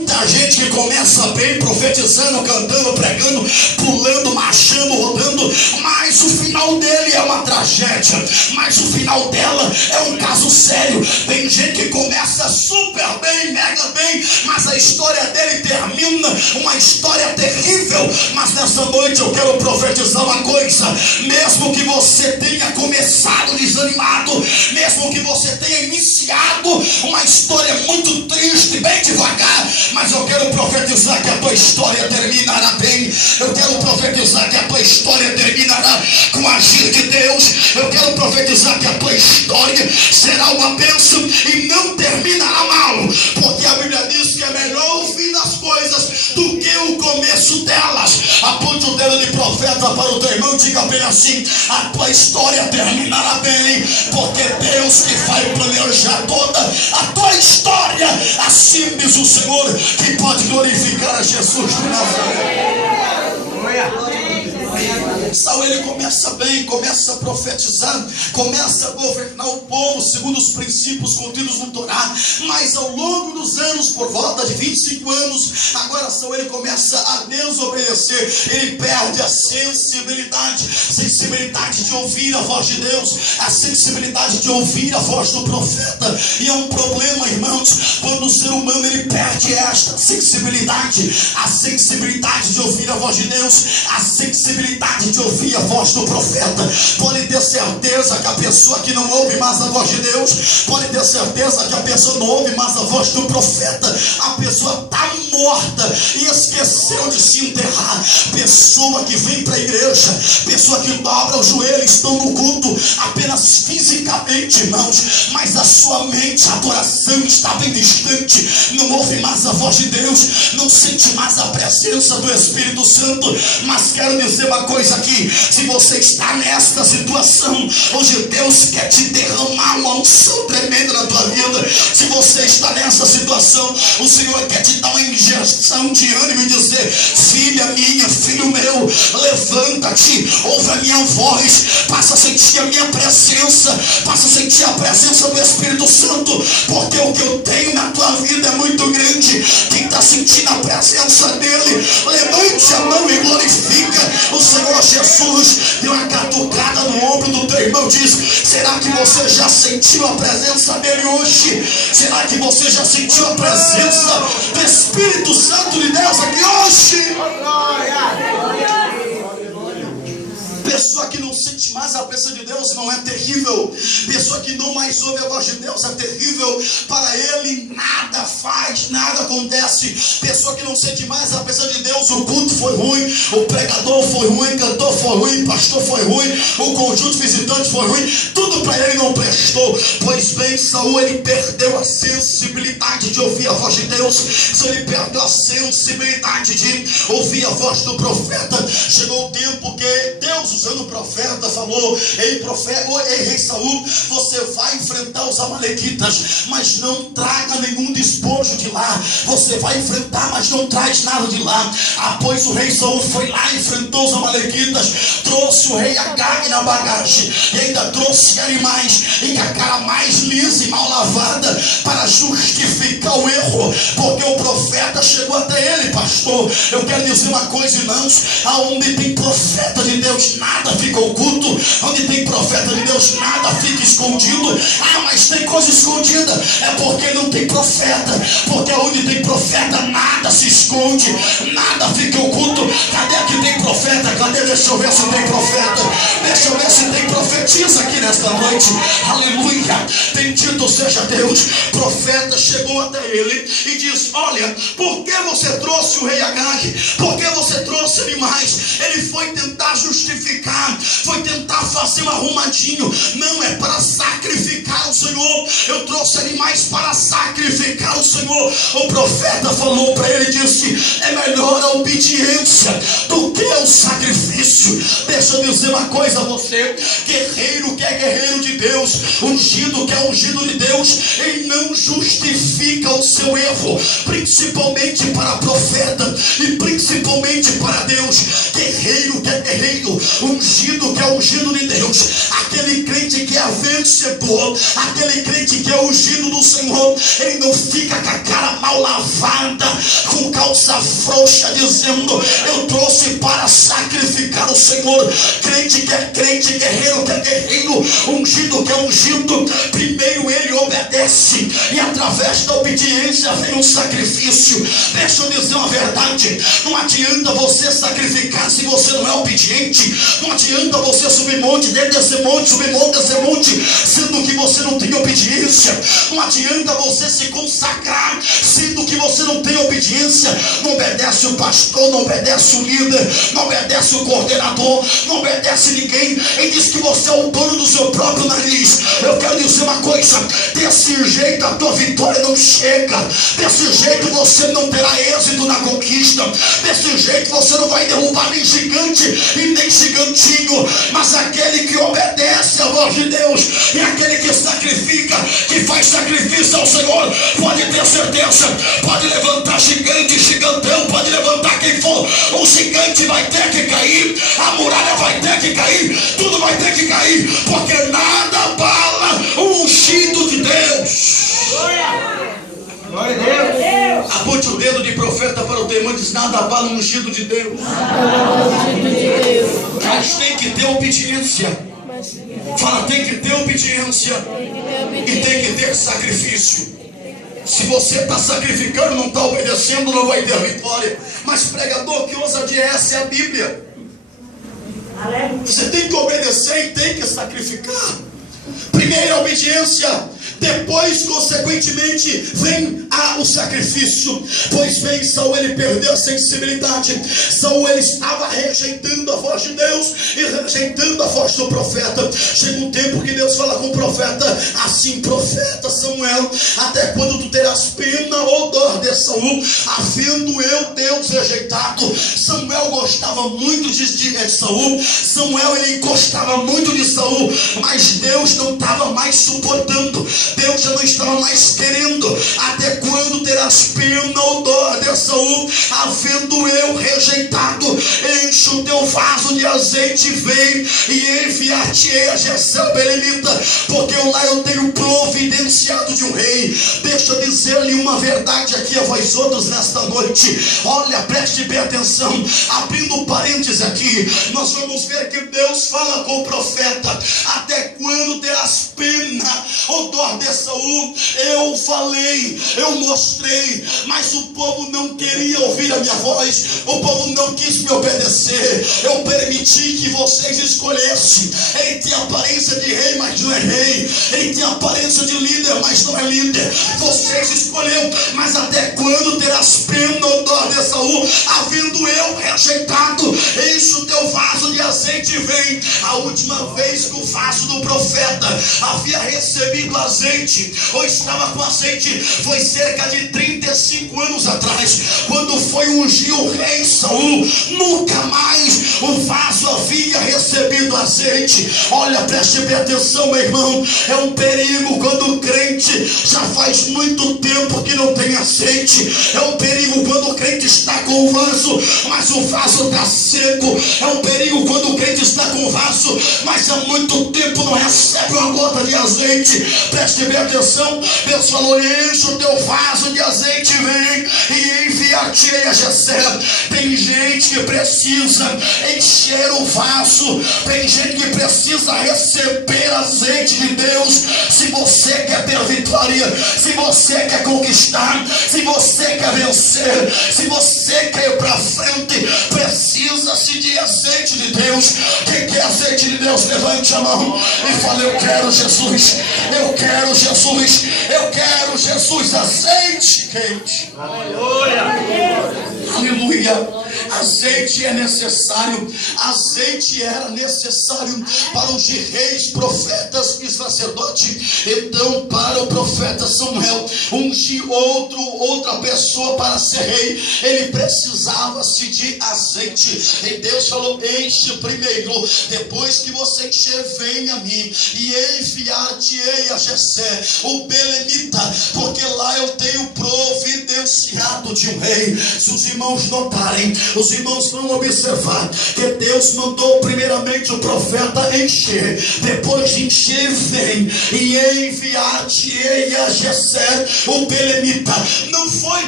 Muita gente que começa bem, profetizando, cantando, pregando, pulando, marchando, rodando, mas o final dele é uma tragédia, mas o final dela é um caso sério. Tem gente que começa super bem, mega bem, mas a história dele termina uma história terrível. Mas nessa noite eu quero profetizar uma coisa: mesmo que você tenha começado desanimado, mesmo que você tenha iniciado uma história muito triste, bem devagar, mas eu quero profetizar que a tua história terminará bem. Eu quero profetizar que a tua história terminará com o agir de Deus. Eu quero profetizar que a tua história será uma bênção e não terminará mal, porque a Bíblia diz que é melhor o fim das coisas do que o começo delas. Aponte o dedo de profeta para o teu irmão e diga bem assim: a tua história terminará bem, porque Deus que vai planejar toda a tua história. Assim diz o Senhor, que pode glorificar a Jesus de Nazaré. Saul, ele começa bem, começa a profetizar, começa a governar o povo segundo os princípios contidos no Torá, mas ao longo dos anos, por volta de 25 anos, agora Saul, ele começa a desobedecer, ele perde a sensibilidade de ouvir a voz de Deus, a sensibilidade de ouvir a voz do profeta. E é um problema, irmãos, quando o ser humano ele perde esta sensibilidade, a sensibilidade de ouvir a voz de Deus, a sensibilidade de ouvir a voz do profeta. Pode ter certeza que a pessoa que não ouve mais a voz de Deus, pode ter certeza que a pessoa não ouve mais a voz do profeta, a pessoa está morta e esqueceu de se enterrar. Pessoa que vem para a igreja, pessoa que dobra o joelho, estão no culto apenas fisicamente, irmãos, mas a sua mente, a adoração está bem distante, não ouve mais a voz de Deus, não sente mais a presença do Espírito Santo. Mas quero dizer uma coisa aqui: se você está nesta situação, hoje Deus quer te derramar uma unção tremenda na tua vida. Se você está nessa situação, o Senhor quer te dar uma injeção de ânimo e dizer: filha minha, filho meu, levanta-te, ouve a minha voz, passa a sentir a minha presença, passa a sentir a presença do Espírito Santo, porque o que eu tenho na tua vida é muito grande. Quem está sentindo a presença dele, levante a mão e glorifica o Senhor Jesus. Deu uma catucada no ombro do teu irmão, diz: será que você já sentiu a presença dele hoje? Será que você já sentiu a presença do Espírito Santo de Deus aqui hoje? Pessoa que não sente mais a presença de Deus, não é terrível? Pessoa que não mais ouve a voz de Deus é terrível. Para ele nada faz, nada acontece. Pessoa que não sente mais a presença de Deus, o culto foi ruim, o pregador foi ruim, o cantor foi ruim, o pastor foi ruim, o conjunto visitante foi ruim, tudo para ele não prestou. Pois bem, Saul, ele perdeu a sensibilidade de ouvir a voz de Deus. Ele perdeu a sensibilidade de ouvir a voz do profeta. Chegou o tempo que Deus, usando o profeta, falou: ei rei Saul, você vai enfrentar os amalequitas, mas não traga nenhum despojo de lá. Você vai enfrentar, mas não traz nada de lá. Pois o rei Saul foi lá, enfrentou os amalequitas, trouxe o rei Agag na bagagem, e ainda trouxe animais, e com a cara mais lisa e mal lavada, para justificar o erro, porque o profeta chegou até ele. Pastor, eu quero dizer uma coisa, irmãos: aonde tem profeta de Deus, nada fica oculto. Onde tem profeta de Deus, nada fica escondido. Mas tem coisa escondida, é porque não tem profeta. Porque onde tem profeta, nada se esconde, nada fica oculto. Cadê aqui tem profeta? Cadê? Deixa eu ver se tem profeta. Deixa eu ver se tem profetisa aqui nesta noite. Aleluia, bendito seja Deus. Profeta chegou até ele e diz: olha, por que você trouxe o rei Agag? Por que você trouxe animais? Ele foi tentar justificar, foi tentar fazer um arrumadinho. Não, é para sacrificar o Senhor. Eu trouxe animais para sacrificar o Senhor. O profeta falou para ele e disse: é melhor a obediência do que o sacrifício. Deixa eu dizer uma coisa a você: guerreiro que é guerreiro de Deus, ungido que é ungido de Deus, ele não justifica o seu erro, principalmente para profeta e principalmente para Deus. Guerreiro que é guerreiro, ungido que é ungido de Deus, aquele crente que é vencedor, aquele crente que é ungido do Senhor, ele não fica com a cara mal lavada, com calça frouxa, dizendo: eu trouxe para sacrificar o Senhor. Crente que é crente, guerreiro que é guerreiro, ungido que é ungido, primeiro ele obedece, e através da obediência vem um sacrifício. Deixa eu dizer uma verdade: não adianta você sacrificar se você não é obediente. Não adianta você subir monte, descer monte, subir monte, descer monte, sendo que você não tem obediência. Não adianta você se consagrar, sendo que você não tem obediência. Não obedece o pastor, não obedece o líder, não obedece o coordenador, não obedece ninguém. Ele diz que você é o dono do seu próprio nariz. Eu quero dizer uma coisa: desse jeito a tua vitória não chega, desse jeito você não terá êxito na conquista, desse jeito você não vai derrubar nem gigante e nem gigantinho. Mas aquele que obedece à voz de Deus e aquele que sacrifica, que faz sacrifício ao Senhor, pode ter certeza, pode levantar gigante, gigantão, pode levantar quem for, o gigante vai ter que cair, a muralha vai ter que cair, tudo vai ter que cair, porque nada abala o ungido de Deus. Glória a Deus. Aponte o dedo de profeta para o teu irmão e diz: nada abala o ungido de Deus. Mas tem que ter obediência. Fala, tem que ter obediência e tem que ter sacrifício. Se você está sacrificando, não está obedecendo, não vai ter vitória. Mas pregador, que ousadia é essa? É a Bíblia. Você tem que obedecer e tem que sacrificar. Primeiro a obediência, depois consequentemente vem o sacrifício. Pois bem, Saul, ele perdeu a sensibilidade. Saul, ele estava rejeitando a voz de Deus e rejeitando a voz do profeta. Chega um tempo que Deus fala com o profeta assim: profeta Samuel, até quando tu terás pena ou dor de Saul, havendo eu Deus rejeitado? Samuel gostava muito de Saul. Samuel, ele gostava muito de Saul, mas Deus não estava mais suportando, Deus já não estava mais querendo. Até quando terás pena ou dor de Saul, havendo eu rejeitado? Enche o teu vaso de azeite, vem e enviar-te-ei a Jezabel belemita, porque lá eu tenho providenciado de um rei. Deixa eu dizer-lhe uma verdade aqui a vós outros nesta noite. Olha, preste bem atenção. Abrindo parênteses aqui, nós vamos ver que Deus fala com o profeta: até quando terás pena ou dor de Saul? Eu falei, eu mostrei, mas o povo não queria ouvir a minha voz, o povo não quis me obedecer. Eu permiti que vocês escolhessem. Ele tem aparência de rei, mas não é rei. Ele tem aparência de líder, mas não é líder. Vocês escolheram. Mas até quando terás pena ou dor de Saul, havendo eu rejeitado? Enche o teu vaso de azeite e vem. A última vez que o vaso do profeta havia recebido azeite, ou estava com azeite, foi cerca de 35 anos atrás, quando foi ungir o rei Saul. Nunca mais o vaso havia recebido azeite. Olha, preste bem atenção, meu irmão. É um perigo quando o crente já faz muito tempo que não tem azeite. É um perigo quando o crente está com o vaso, mas o vaso está seco. É um perigo quando o crente está com o vaso, mas há muito tempo não recebe uma gota de azeite. Preste bem atenção. Deus falou: enche o teu vaso de azeite, vem e enviar-te-ei a Jezabel. Tem gente que precisa encher o vaso, tem gente que precisa receber azeite de Deus. Se você quer ter vitória, se você quer conquistar, se você quer vencer, se você quer ir para frente, precisa-se de azeite de Deus. Quem quer azeite de Deus, levante a mão e fale: eu quero Jesus, eu quero Jesus, eu quero Jesus. Azeite quente. Aleluia. Aleluia. Azeite é necessário. Azeite era necessário para ungir reis, profetas e sacerdotes. Então, para o profeta Samuel ungir outra pessoa para ser rei, ele precisava-se de azeite. E Deus falou: enche primeiro, depois que você encher, vem a mim, e enviar-te-ei a Jessé, o belemita, porque lá eu tenho providenciado de um rei. Se os irmãos notarem, os irmãos vão observar que Deus mandou primeiramente o profeta encher, depois de encher, vem e enviar-te-ei a Jessé, o belemita. Não foi